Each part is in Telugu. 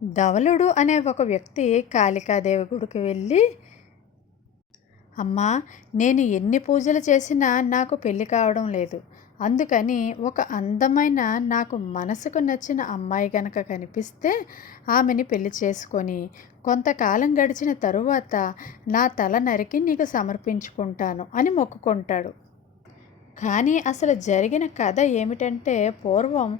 ధవలుడు అనే ఒక వ్యక్తి కాళికాదేవి గుడికి వెళ్ళి, అమ్మా, నేను ఎన్ని పూజలు చేసినా నాకు పెళ్ళి కావడం లేదు. అందుకని ఒక అందమైన నాకు మనసుకు నచ్చిన అమ్మాయి గనక కనిపిస్తే ఆమెని పెళ్లి చేసుకొని కొంతకాలం గడిచిన తరువాత నా తల నరికి నీకు సమర్పించుకుంటాను అని మొక్కుకుంటాడు. కానీ అసలు జరిగిన కథ ఏమిటంటే, పూర్వం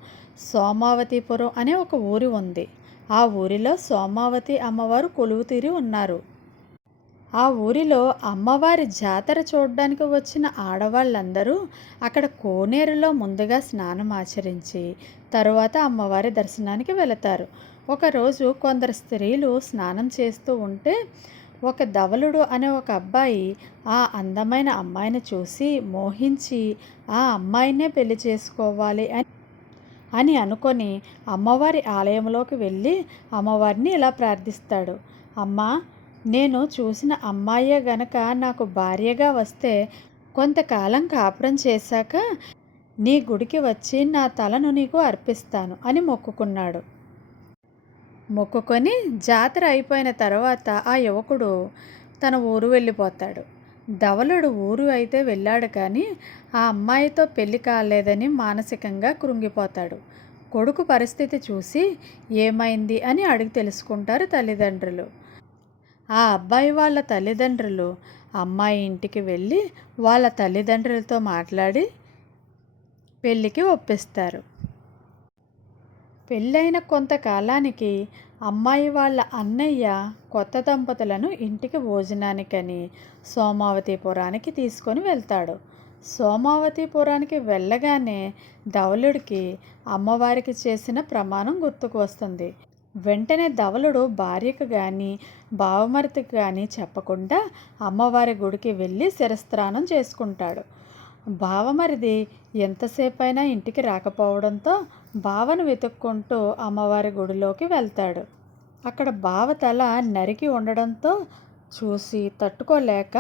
సోమావతిపురం అనే ఒక ఊరి ఉంది. ఆ ఊరిలో సోమావతి అమ్మవారు కొలువుతీరి ఉన్నారు. ఆ ఊరిలో అమ్మవారి జాతర చూడడానికి వచ్చిన ఆడవాళ్ళందరూ అక్కడ కోనేరులో ముందుగా స్నానం ఆచరించి తరువాత అమ్మవారి దర్శనానికి వెళతారు. ఒకరోజు కొందరు స్త్రీలు స్నానం చేస్తూ ఉంటే ఒక ధవలుడు అనే ఒక అబ్బాయి ఆ అందమైన అమ్మాయిని చూసి మోహించి ఆ అమ్మాయినే పెళ్లి చేసుకోవాలి అని అనుకొని అమ్మవారి ఆలయంలోకి వెళ్ళి అమ్మవారిని ఇలా ప్రార్థిస్తాడు. అమ్మా, నేను చూసిన అమ్మాయే గనక నాకు భార్యగా వస్తే కొంతకాలం కాపురం చేశాక నీ గుడికి వచ్చి నా తలను నీకు అర్పిస్తాను అని మొక్కుకున్నాడు. మొక్కుకొని జాతర అయిపోయిన తర్వాత ఆ యువకుడు తన ఊరు వెళ్ళిపోతాడు. ధవలుడు ఊరు అయితే వెళ్ళాడు, కానీ ఆ అమ్మాయితో పెళ్లి కాలేదని మానసికంగా కృంగిపోతాడు. కొడుకు పరిస్థితి చూసి ఏమైంది అని అడిగి తెలుసుకుంటారు తల్లిదండ్రులు. ఆ అబ్బాయి వాళ్ళ తల్లిదండ్రులు అమ్మాయి ఇంటికి వెళ్ళి వాళ్ళ తల్లిదండ్రులతో మాట్లాడి పెళ్ళికి ఒప్పిస్తారు. పెళ్ళైన కొంతకాలానికి అమ్మాయి వాళ్ళ అన్నయ్య కొత్త దంపతులను ఇంటికి భోజనానికని సోమావతిపురానికి తీసుకొని వెళ్తాడు. సోమావతిపురానికి వెళ్ళగానే ధవలుడికి అమ్మవారికి చేసిన ప్రమాణం గుర్తుకు వస్తుంది. వెంటనే ధవలుడు భార్యకు కానీ బావమరిదికి కానీ చెప్పకుండా అమ్మవారి గుడికి వెళ్ళి శిరస్త్రానం చేసుకుంటాడు. బావమరిది ఎంతసేపైనా ఇంటికి రాకపోవడంతో బావను వెతుక్కుంటూ అమ్మవారి గుడిలోకి వెళ్తాడు. అక్కడ బావ తల నరికి ఉండడంతో చూసి తట్టుకోలేక,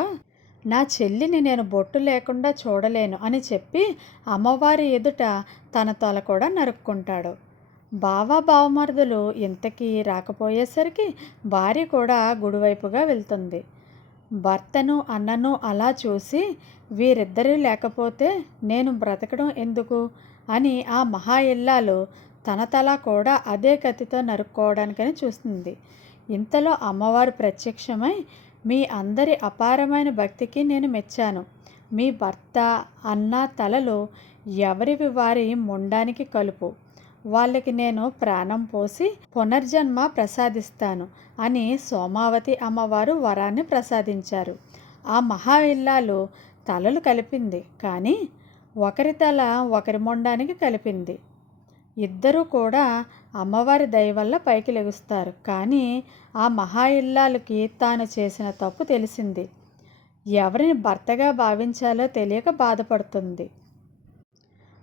నా చెల్లిని నేను బొట్టు లేకుండా చూడలేను అని చెప్పి అమ్మవారి ఎదుట తన తల కూడా నరుక్కుంటాడు. బావమరుదులు ఇంతకీ రాకపోయేసరికి భార్య కూడా గుడివైపుగా వెళ్తుంది. భర్తను అన్నను అలా చూసి, వీరిద్దరూ లేకపోతే నేను బ్రతకడం ఎందుకు అని ఆ మహా ఇల్లాలు తన తల కూడా అదే కత్తితో నరుక్కోవడానికని చూస్తుంది. ఇంతలో అమ్మవారు ప్రత్యక్షమై, మీ అందరి అపారమైన భక్తికి నేను మెచ్చాను. మీ భర్త అన్న తలలు ఎవరివి వారి మొండానికి కలుపు, వాళ్ళకి నేను ప్రాణం పోసి పునర్జన్మ ప్రసాదిస్తాను అని సోమావతి అమ్మవారు వరాన్ని ప్రసాదించారు. ఆ మహా ఇల్లాలు తలలు కలిపింది, కానీ ఒకరి తల ఒకరి మొండానికి కలిపింది. ఇద్దరూ కూడా అమ్మవారి దయ వల్ల పైకి లెగుస్తారు. కానీ ఆ మహా ఇల్లాలకి తాను చేసిన తప్పు తెలిసింది. ఎవరిని భర్తగా భావించాలో తెలియక బాధపడుతుంది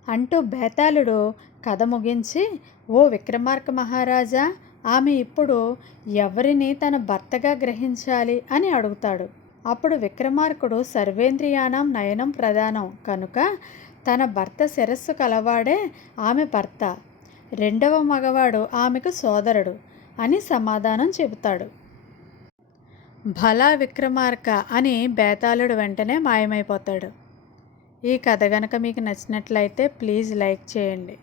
అంటూ బేతాళుడు కథ ముగించి, ఓ విక్రమార్క మహారాజా, ఆమె ఇప్పుడు ఎవరిని తన భర్తగా గ్రహించాలి అని అడుగుతాడు. అప్పుడు విక్రమార్కుడు సర్వేంద్రియాణం నయనం ప్రధానం కనుక తన భర్త శిరస్సు కలవాడే ఆమె భర్త, రెండవ మగవాడు ఆమెకు సోదరుడు అని సమాధానం చెబుతాడు. భలా విక్రమార్క అని బేతాళుడు వెంటనే మాయమైపోతాడు. ఈ కథ గనక మీకు నచ్చినట్లయితే ప్లీజ్ లైక్ చేయండి.